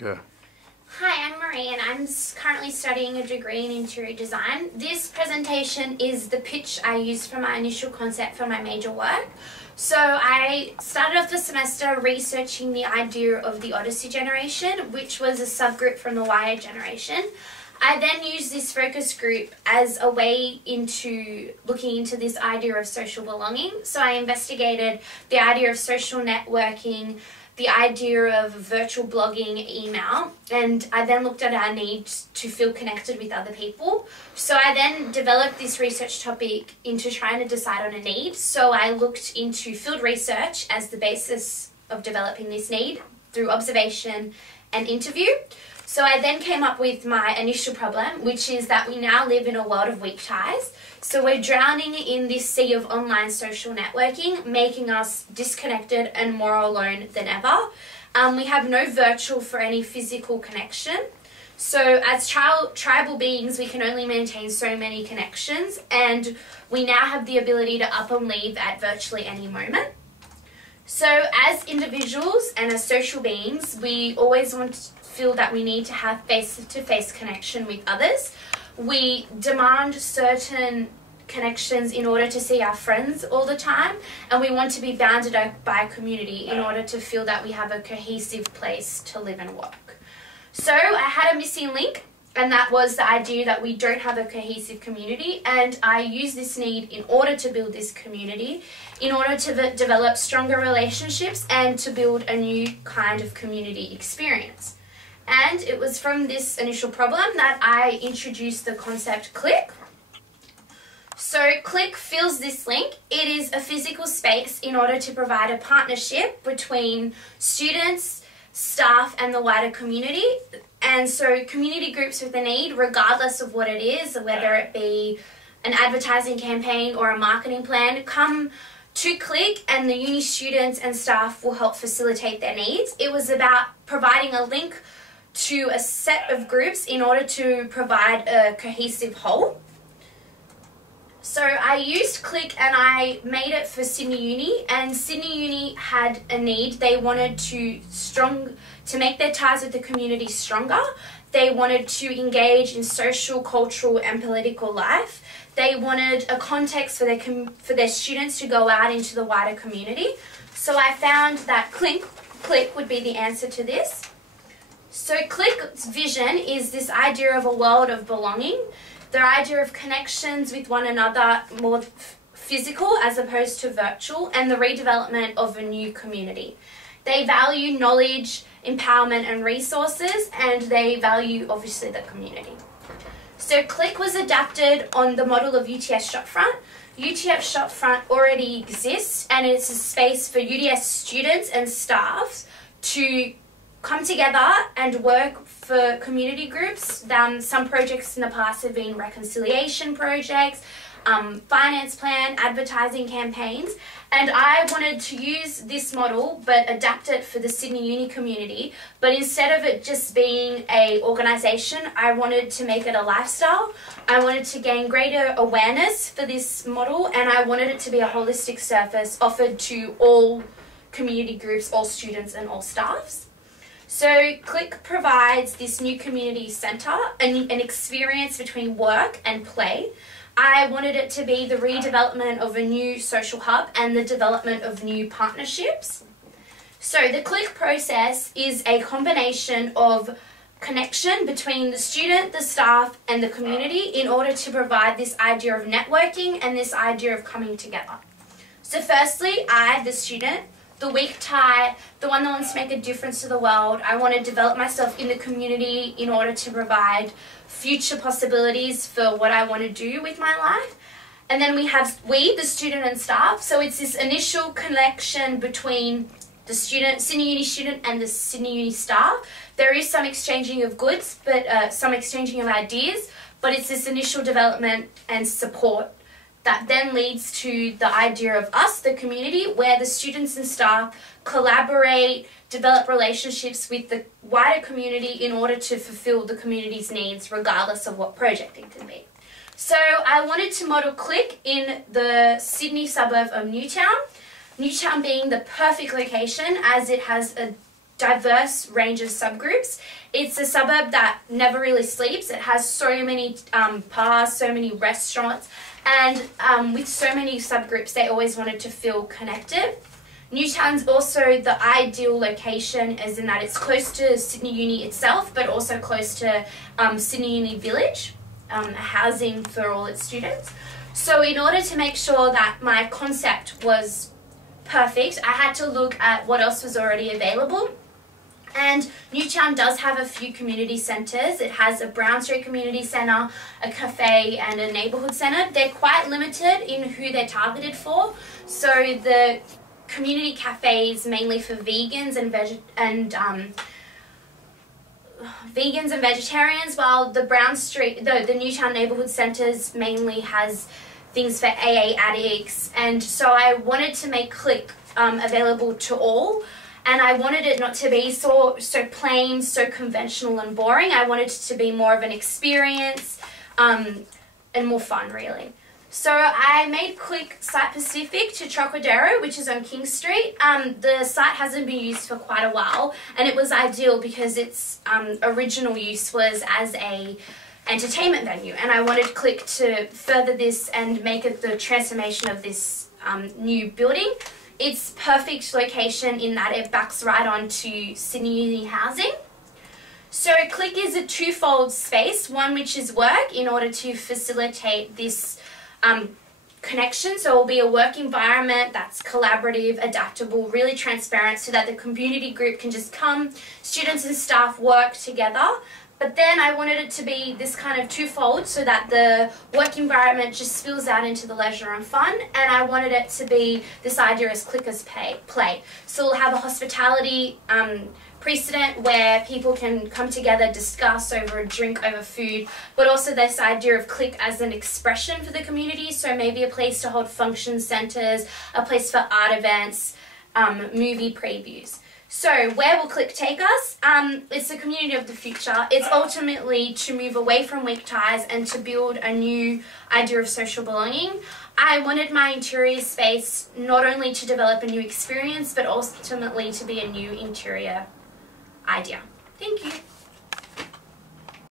Go. Hi, I'm Maree and I'm currently studying a degree in interior design. This presentation is the pitch I used for my initial concept for my major work. So I started off the semester researching the idea of the Odyssey generation, which was a subgroup from the Y generation. I then used this focus group as a way into looking into this idea of social belonging. So I investigated the idea of social networking, the idea of virtual blogging, email, and I then looked at our need to feel connected with other people. So I then developed this research topic into trying to decide on a need. So I looked into field research as the basis of developing this need through observation and interview. So I then came up with my initial problem, which is that we now live in a world of weak ties. So we're drowning in this sea of online social networking, making us disconnected and more alone than ever. We have no virtual for any physical connection. So as tribal beings, we can only maintain so many connections, and we now have the ability to up and leave at virtually any moment. So as individuals and as social beings, we always want to feel that we need to have face-to-face connection with others. We demand certain connections in order to see our friends all the time, and we want to be bounded by a community in order to feel that we have a cohesive place to live and work. So I had a missing link, and that was the idea that we don't have a cohesive community, and I used this need in order to build this community, in order to develop stronger relationships and to build a new kind of community experience. And it was from this initial problem that I introduced the concept Click. So Click fills this link. It is a physical space in order to provide a partnership between students, staff and the wider community. And so community groups with a need, regardless of what it is, whether it be an advertising campaign or a marketing plan, come to Click and the uni students and staff will help facilitate their needs. It was about providing a link to a set of groups in order to provide a cohesive whole. So I used Click and I made it for Sydney Uni, and Sydney Uni had a need. They wanted to make their ties with the community stronger. They wanted to engage in social, cultural and political life. They wanted a context for their students to go out into the wider community. So I found that Click would be the answer to this. So Click's vision is this idea of a world of belonging, the idea of connections with one another, more physical as opposed to virtual, and the redevelopment of a new community. They value knowledge, empowerment and resources, and they value obviously the community. So Click was adapted on the model of UTS Shopfront. UTS Shopfront already exists, and it's a space for UTS students and staff to come together and work for community groups. Some projects in the past have been reconciliation projects, finance plan, advertising campaigns, and I wanted to use this model but adapt it for the Sydney Uni community. But instead of it just being an organisation, I wanted to make it a lifestyle. I wanted to gain greater awareness for this model, and I wanted it to be a holistic service offered to all community groups, all students and all staffs. So Click provides this new community centre, an experience between work and play. I wanted it to be the redevelopment of a new social hub and the development of new partnerships. So the Click process is a combination of connection between the student, the staff and the community in order to provide this idea of networking and this idea of coming together. So firstly, I, the student, the weak tie, the one that wants to make a difference to the world. I want to develop myself in the community in order to provide future possibilities for what I want to do with my life. And then we have the student and staff. So it's this initial connection between the Sydney Uni student and the Sydney Uni staff. There is some exchanging of goods, but some exchanging of ideas, but it's this initial development and support that then leads to the idea of us, the community, where the students and staff collaborate, develop relationships with the wider community in order to fulfill the community's needs regardless of what project it can be. So I wanted to model Click in the Sydney suburb of Newtown. Newtown being the perfect location as it has a diverse range of subgroups. It's a suburb that never really sleeps. It has so many bars, so many restaurants, and with so many subgroups, they always wanted to feel connected. Newtown's also the ideal location, as in that it's close to Sydney Uni itself, but also close to Sydney Uni Village, housing for all its students. So in order to make sure that my concept was perfect, I had to look at what else was already available. And Newtown does have a few community centres. It has a Brown Street Community Centre, a cafe and a neighbourhood centre. They're quite limited in who they're targeted for. So the community cafe is mainly for vegans and vegetarians, while the the Newtown neighbourhood centres mainly has things for AA addicts. And so I wanted to make Click available to all, and I wanted it not to be so plain, so conventional and boring. I wanted it to be more of an experience and more fun, really. So I made Click site-specific to Trocadero, which is on King Street. The site hasn't been used for quite a while, and it was ideal because its original use was as a entertainment venue, and I wanted Click to further this and make it the transformation of this new building. It's perfect location in that it backs right onto Sydney Uni housing. So Click is a twofold space, one which is work in order to facilitate this connection. So it will be a work environment that's collaborative, adaptable, really transparent, so that the community group can just come, students and staff work together. But then I wanted it to be this kind of twofold, so that the work environment just spills out into the leisure and fun, and I wanted it to be this idea as Click as play. So we'll have a hospitality precedent where people can come together, discuss over a drink, over food, but also this idea of Click as an expression for the community. So maybe a place to hold function centres, a place for art events, movie previews. So where will Click take us? It's the community of the future. It's ultimately to move away from weak ties and to build a new idea of social belonging. I wanted my interior space not only to develop a new experience, but ultimately to be a new interior idea. Thank you.